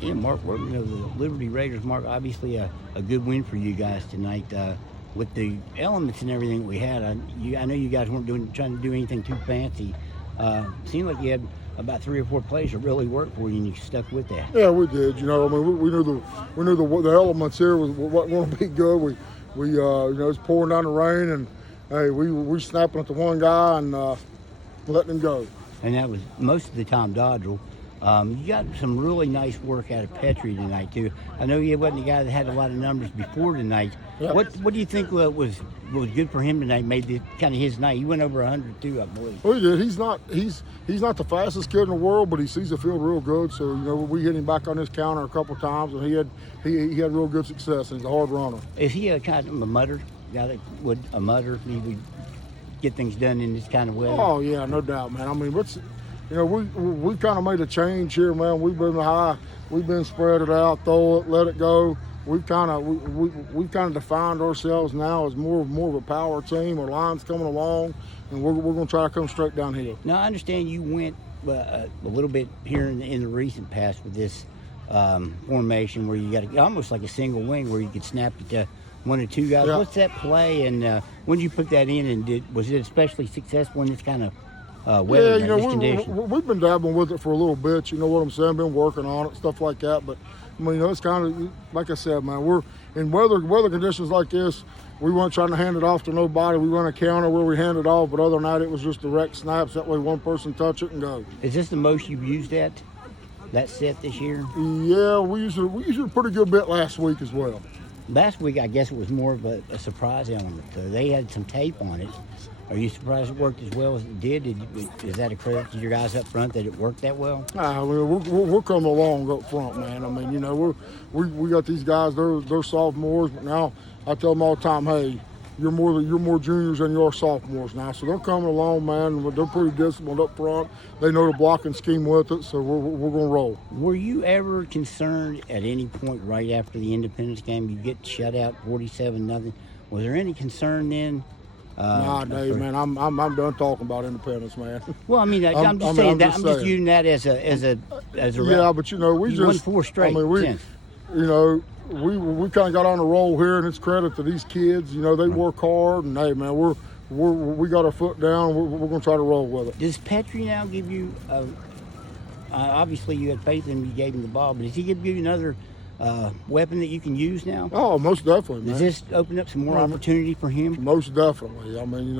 Yeah, Mark Workman of the Liberty Raiders. Mark, obviously a good win for you guys tonight. With the elements and everything we had, I know you guys weren't trying to do anything too fancy. Seemed like you had about 3 or 4 plays that really worked for you, and you stuck with that. Yeah, we did. I mean, we knew the elements here was what going to be good. We it's pouring down the rain, and hey, we snapping at the one guy and letting him go. And that was most of the time Dodgel. You got some really nice work out of Pettry tonight too. I know he wasn't the guy that had a lot of numbers before tonight. Yeah. What do you think was good for him tonight? Made it kind of his night. He went over 100 too, I believe. Well, he did. He's not the fastest kid in the world, but he sees the field real good. So we hit him back on his counter a couple times, and he had real good success. And he's a hard runner. Is he a kind of a mutter guy that would he would get things done in this kind of weather? Oh yeah, no doubt, man. I mean, we kind of made a change here, man. We've been spread it out, throw it, let it go. We've kind of defined ourselves now as more of a power team. Our line's coming along, and we're going to try to come straight downhill. Now I understand you went a little bit here in the recent past with this formation where you got almost like a single wing where you could snap it to 1 or 2 guys. Yeah. What's that play, and when did you put that in, and was it especially successful in this kind of weather, we've been dabbling with it for a little bit. You know what I'm saying? Been working on it, stuff like that. But I mean, it's kind of like I said, man. We're in weather conditions like this. We weren't trying to hand it off to nobody. We run a counter where we hand it off, but other than that, it was just direct snaps. That way, one person touch it and go. Is this the most you've used that set this year? Yeah, we used it a pretty good bit last week as well. Last week, I guess it was more of a surprise element. They had some tape on it. Are you surprised it worked as well as it did? Is that a credit to your guys up front that it worked that well? I mean, we're coming along up front, man. I mean, we got these guys. They're sophomores, but now I tell them all the time, hey, you're more juniors than you are sophomores now. So they're coming along, man. They're pretty disciplined up front. They know the blocking scheme with it, so we're going to roll. Were you ever concerned at any point right after the Independence game? You get shut out 47-0. Was there any concern then? Nah, Dave, man, I'm done talking about Independence, man. Well, I mean, I'm just saying I'm just using that as a yeah, but we just won 4 straight. I mean, we kind of got on a roll here, and it's credit to these kids. They work hard, and hey, man, we got our foot down. We're going to try to roll with it. Does Pettry now give you? Obviously, you had faith in him. You gave him the ball, but does he give you another weapon that you can use now? Oh, most definitely, man. Does this open up some more opportunity for him? Most definitely. I mean,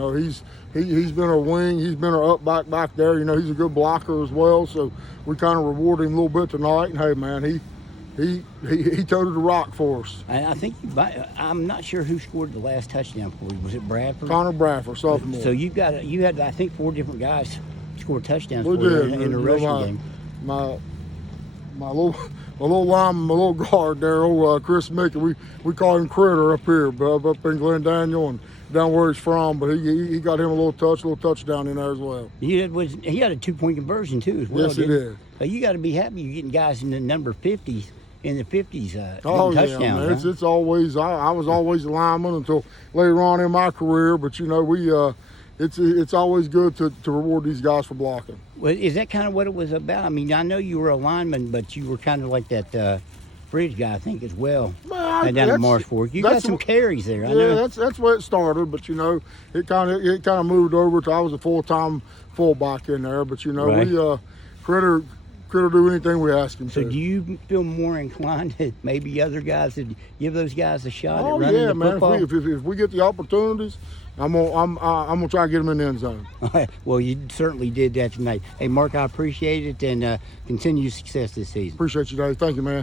he's been our wing. He's been our up back there. He's a good blocker as well. So we kind of rewarded him a little bit tonight. And hey, man, he toted the rock for us. I think I'm not sure who scored the last touchdown for you. Was it Bradford? Connor Bradford, sophomore. So you had I think 4 different guys score touchdowns we for you did. in the rushing game. My little lineman, my little guard there, Chris Mickey, we call him Critter up here, but up in Glen Daniel and down where he's from. But he got him a little touchdown in there as well. He had a 2-point conversion too as well. Yes, he did. So you got to be happy you're getting guys in the number 50s. In the 50s, touchdowns. Yeah, man. Huh? It's always I was always a lineman until later on in my career. But it's always good to reward these guys for blocking. Well, is that kind of what it was about? I mean, I know you were a lineman, but you were kind of like that bridge guy, I think, as well. Down at Mars Fork, you got some carries there. I know. That's where it started. But it kind of moved over to I was a full-time fullback in there. But right. Critter do anything we ask him to. So do you feel more inclined to maybe other guys to give those guys a shot at running the man. football? If we get the opportunities, I'm gonna try to get them in the end zone. Well, you certainly did that tonight. Hey, Mark, I appreciate it, and continue success this season. Appreciate you, Dave. Thank you, man.